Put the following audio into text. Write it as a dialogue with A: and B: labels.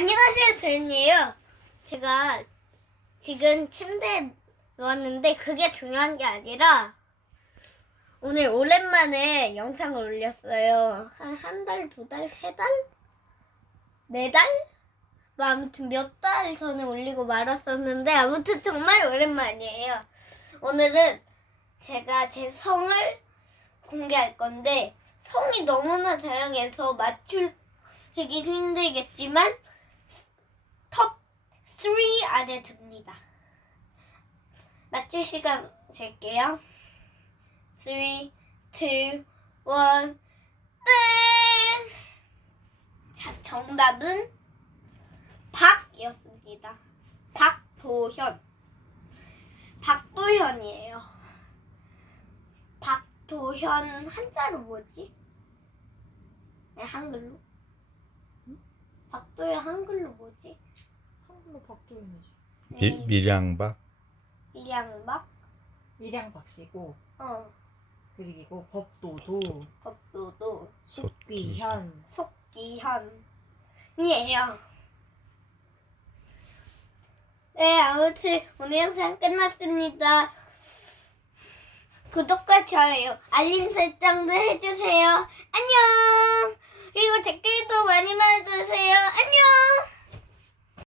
A: 안녕하세요, 도현이에요. 제가 지금 침대에 누웠는데 그게 중요한 게 아니라 오늘 오랜만에 영상을 올렸어요. 한 한 달, 두 달, 세 달? 네 달? 뭐 아무튼 몇 달 전에 올리고 말았었는데 아무튼 정말 오랜만이에요. 오늘은 제가 제 성을 공개할 건데 성이 너무나 다양해서 맞추기 힘들겠지만 톱3 안에 듭니다. 맞출 시간 줄게요. 3, 2, 1, 땡! 자, 정답은 박이었습니다. 박도현. 박도현이에요. 박도현 한자로 뭐지? 네, 한글로? 박도현 한글로 뭐지?
B: 한글로 박도현이지.
A: 네,
C: 미, 밀양박
A: 밀양박?
B: 밀양박 씨고
A: 어,
B: 그리고 법도도
A: 겁도도,
B: 속귀현
A: 속기현이에요. 네, 아무튼 오늘 영상 끝났습니다. 구독과 좋아요, 알림 설정도 해주세요. 안녕! 그리고 댓글도 많이 말해주세요. 안녕!